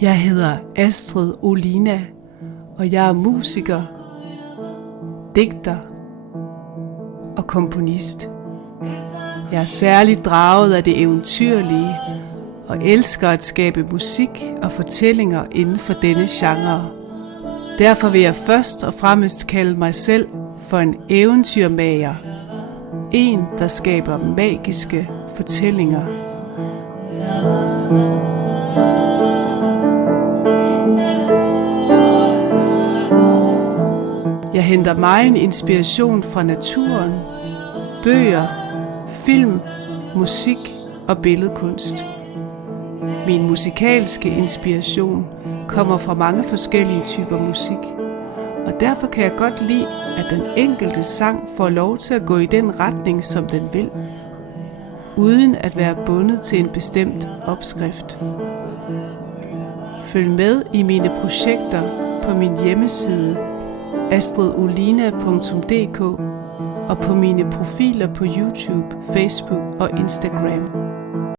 Jeg hedder Astrid Olina, og jeg er musiker, digter og komponist. Jeg er særligt draget af det eventyrlige og elsker at skabe musik og fortællinger inden for denne genre. Derfor vil jeg først og fremmest kalde mig selv for en eventyrmager. En, der skaber magiske fortællinger. Jeg henter megen inspiration fra naturen, bøger, film, musik og billedkunst. Min musikalske inspiration kommer fra mange forskellige typer musik, og derfor kan jeg godt lide, at den enkelte sang får lov til at gå i den retning, som den vil, uden at være bundet til en bestemt opskrift. Følg med i mine projekter på min hjemmeside astridolina.dk og på mine profiler på YouTube, Facebook og Instagram.